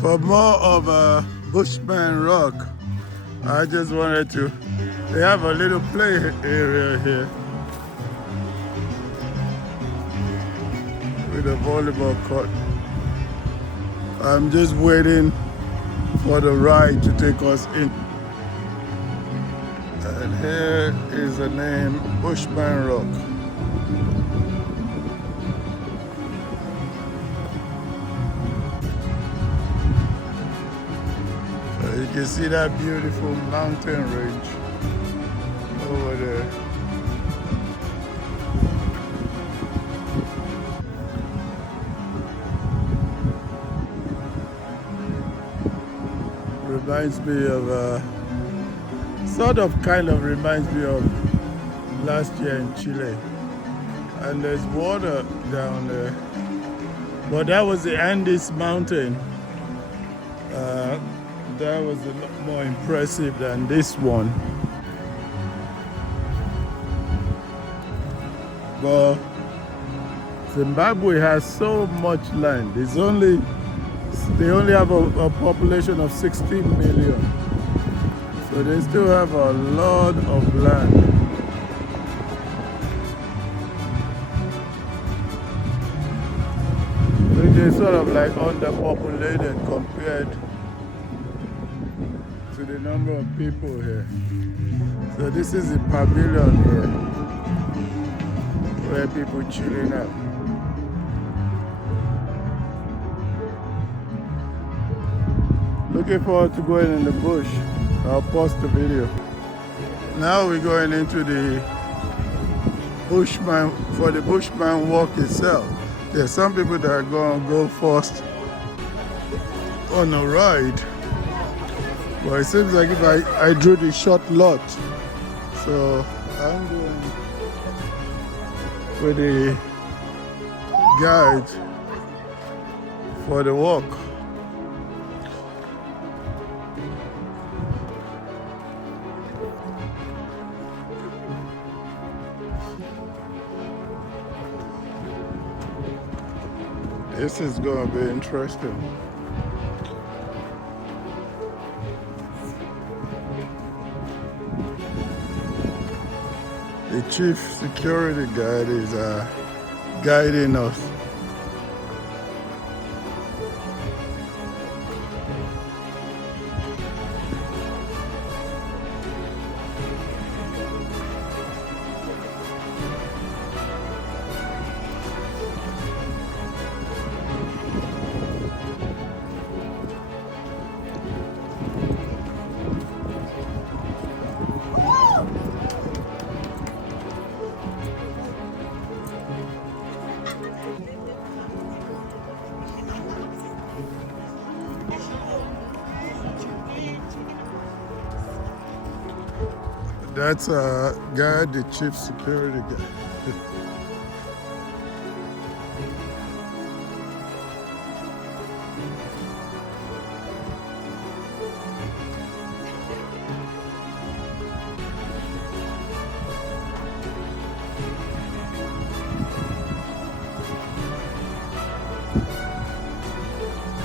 For more of Bushman Rock, I just wanted to, they have a little play area here with a volleyball court. I'm just waiting for the ride to take us in. And here is the name Bushman Rock. You can see that beautiful mountain range over there. Reminds me of, kind of reminds me of last year in Chile. And there's water down there. But that was the Andes mountain. That was a lot more impressive than this one. But Zimbabwe has so much land. They only have a population of 16 million. So they still have a lot of land. So they're sort of like underpopulated compared to the number of people here. So this is the pavilion here, where people chilling out. Looking forward to going in the bush. I'll post the video. Now we're going into the Bushman Walk itself. There's some people that are going to go first on a ride. Well, it seems like if I drew the short lot. So I'm going with the guide for the walk. This is going to be interesting. The chief security guard is guiding us. That's a guy, the chief security guy.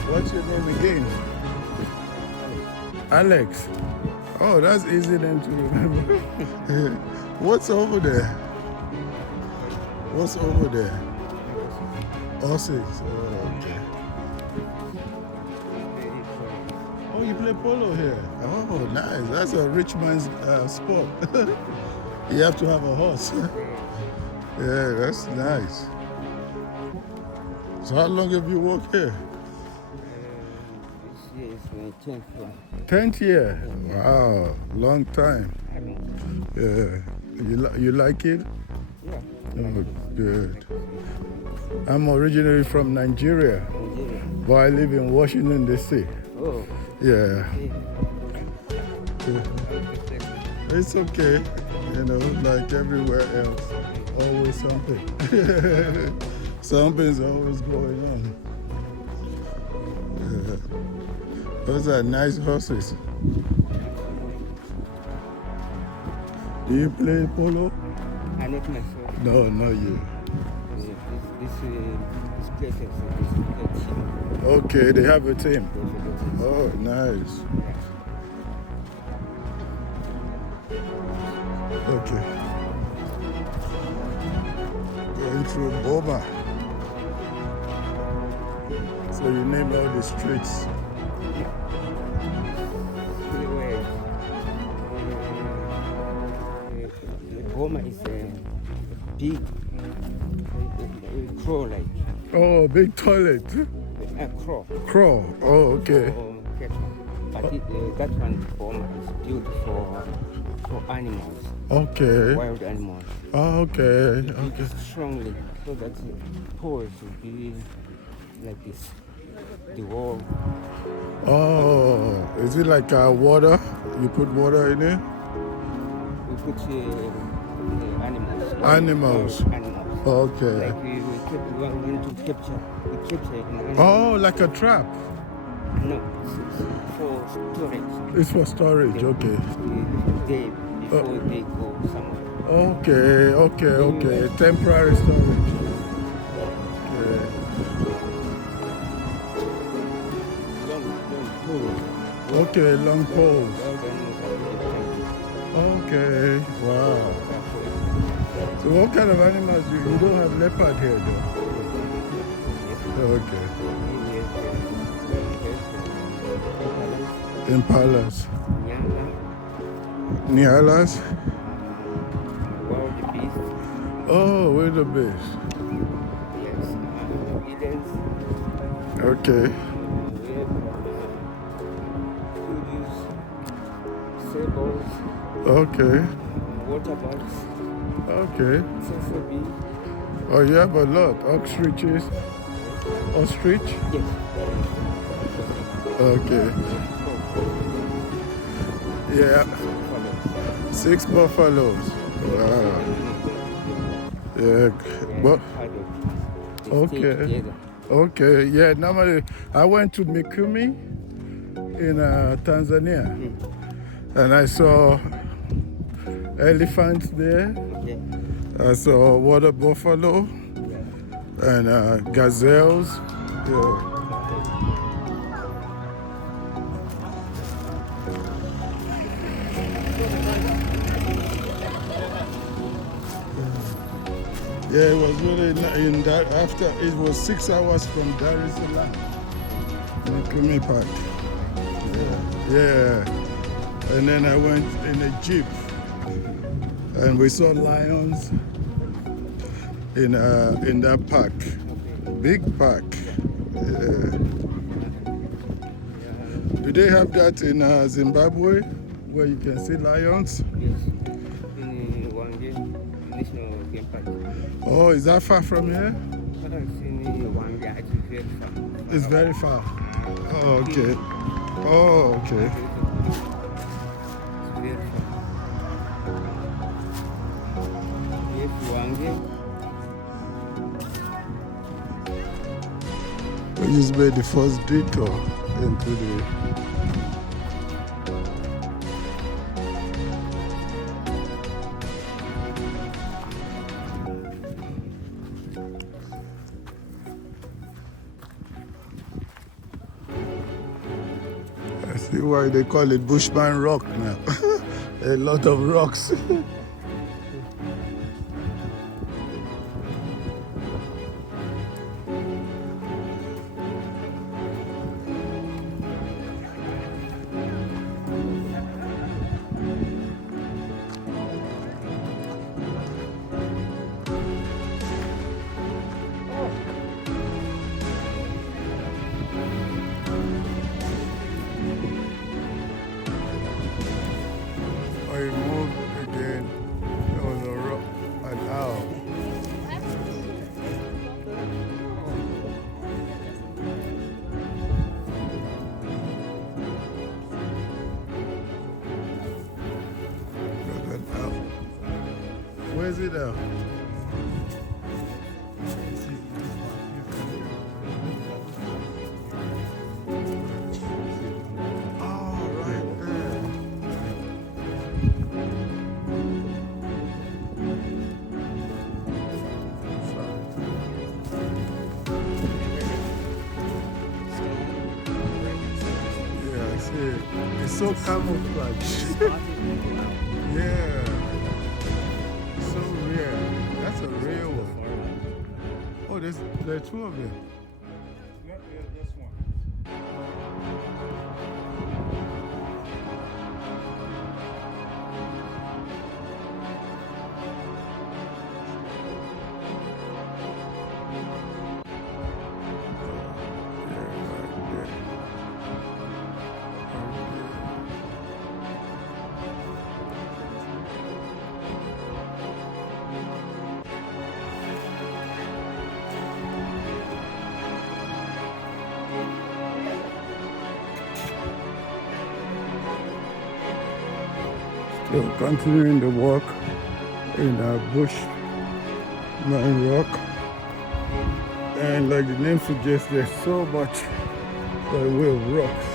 What's your name again? Alex. Oh, that's easy then to remember. What's over there? What's over there? Horses. Oh, okay. Oh, you play polo here? Oh, nice. That's a rich man's sport. You have to have a horse. Yeah, that's nice. So how long have you worked here? This year is my 10th one. 10th year? Wow, long time. Yeah. You like it? Yeah. Oh, good. I'm originally from Nigeria, but I live in Washington, D.C. Oh. Yeah. It's okay. You know, like everywhere else. Always something. Something's always going on. Yeah. Those are nice horses. Do you play polo? not myself. No, not you. This place is a team. Okay, they have a team. They have a team. Oh, nice. Okay. Going through Boma. So you named all the streets. Anyway, Boma is a big crow like. Oh, big toilet. A crow. Crow. Oh, okay. But that one Boma is built for animals. Okay. Wild animals. Oh, okay. Okay. Strongly, so that the poles will be like this. The wall. Oh, is it like water? You put water in it? We put animals. Animals. Animals. Okay. Like we want to capture. We capture an animal. Oh, like a trap? No, it's for storage. It's for storage, okay. Before they go somewhere. Okay. Temporary storage. Okay. Long poles. Okay, long poles. Wild animals are very Okay, wow. So what kind of animals you don't have leopard here though? Okay. Impalas. Nyalas. Wild beasts. Oh, wildebeest. Yes. Elands. Okay. We have kudu's, sables, Okay. water bugs, Okay. sesame. Oh, you have a lot. Ostriches. Ostrich? Yes. Okay. Yeah. 6 buffaloes. Wow. Yeah. But, okay. Okay. Yeah, normally I went to Mikumi in Tanzania and I saw elephants there. Okay. I saw water buffalo and gazelles. Yeah. Yeah, it was really in that after it was 6 hours from Dar es Salaam. Mikumi Park. Yeah. And then I went in a jeep and we saw lions in that park. Big park. Yeah. Do they have that in Zimbabwe where you can see lions? Yes. In Wange National Game Park. Oh, is that far from here? In Wange, it's very far. It's very far. Oh, okay. Oh, okay. It's very far. Yes, Wange. We just made the first detour into the. I see why they call it Bushman Rock now. A lot of rocks. I moved again on the rock an hour. An hour. Where's it now? Oh, right there. so camouflaged. Yeah. So rare. That's a real one. Oh, there are two of them. This one. Still continuing the walk in Bushman Rock, and like the name suggests, there's so much by way of rocks.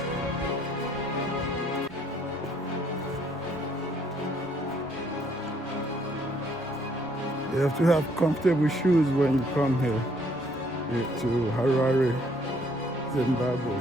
You have to have comfortable shoes when you come here to Harare, Zimbabwe.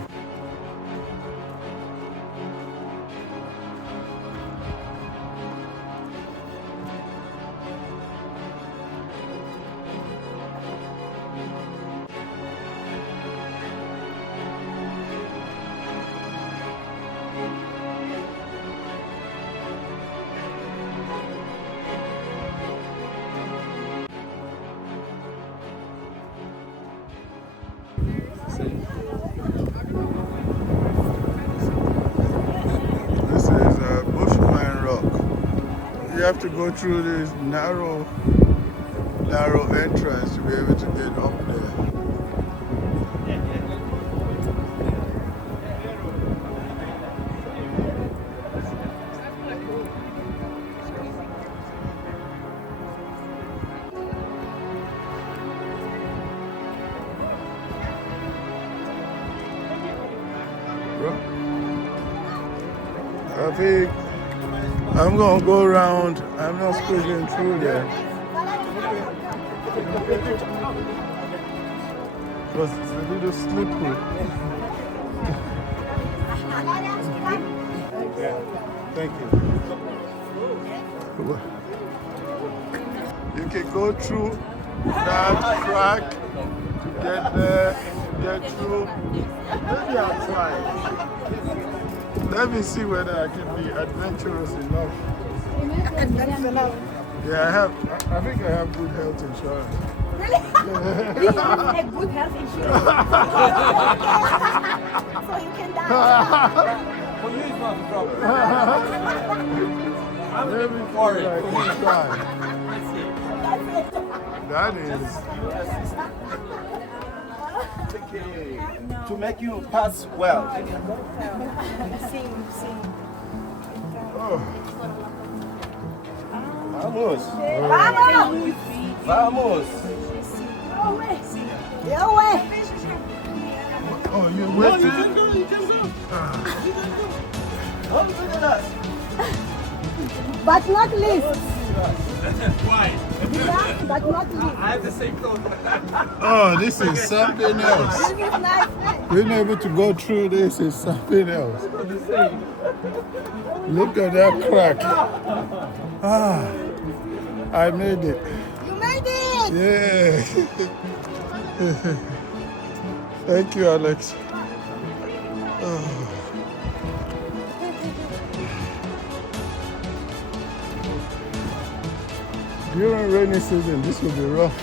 This is Bushman Rock. You have to go through this narrow entrance to be able to get up there. I think I'm gonna go around. I'm not squeezing through there because it's a little slippery. Yeah, thank you. You can go through that crack to get there, get through. Maybe I'll try. Let me see whether I can be adventurous enough. Yeah, I think I have good health insurance. Really? Do you have a good health insurance? So you can die. For you, it's not a problem. Let me see what I can try. That is. To make you pass well. Oh. Vamos. Vamos! Vamos. Your way. Oh, you're No, waiting? you can go. You can go. Oh, look at that. But not least. Why? But not least. I have the same clothes. Oh, this is something else. This is nice. Being able to go through this is something else. Look at that crack. Ah, I made it. You made it. Yeah. Thank you, Alex. Oh. During rainy season, this will be rough.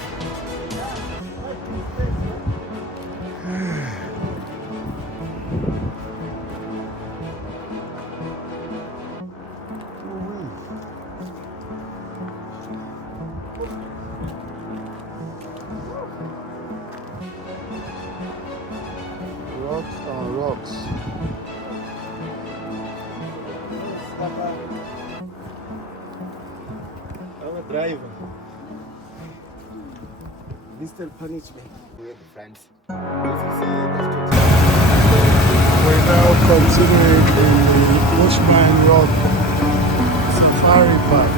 Rocks on rocks. I'm a driver. Mr. Punishment. We're the friends. We're now continuing the Bushman Rock Safari Park.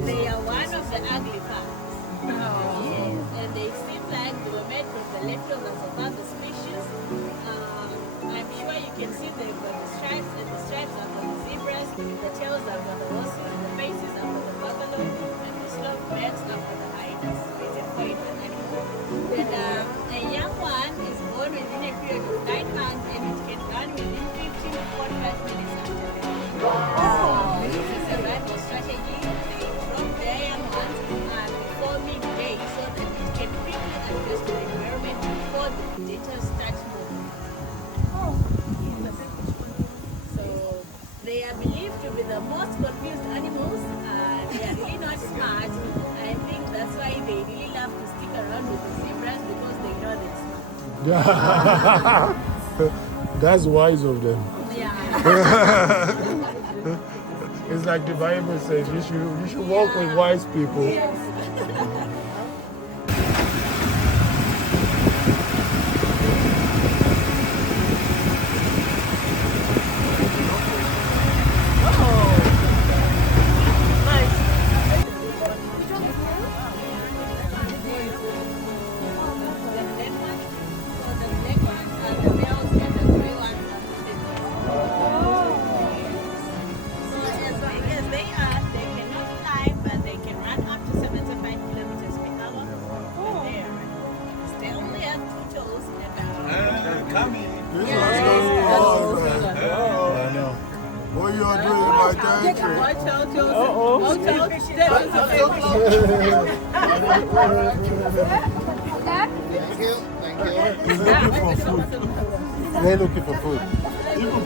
They are one of the ugly parts. Yes, and they seem like they were made from the leftovers of other species. I'm sure you can see they've got the stripes, and the stripes are for the zebras, the tails are for the horses, the faces are for the buffalo, and the sloped backs are for the hyenas. It's a quite an animal. And a young one is born within a period of 9 months, and it can run within 15 to 45 minutes after birth. Wow. This is a survival strategy. They drop their young ones before midday so that it can quickly adjust to the environment before the predators start moving. So they are believed to be the most confused animals. They are really not smart. I think that's why they really love to stick around with the zebras because they know they're smart. That's wise of them. Yeah. It's like the Bible says, you should walk with wise people. Yes. What you are doing in my country? They're looking for food. Even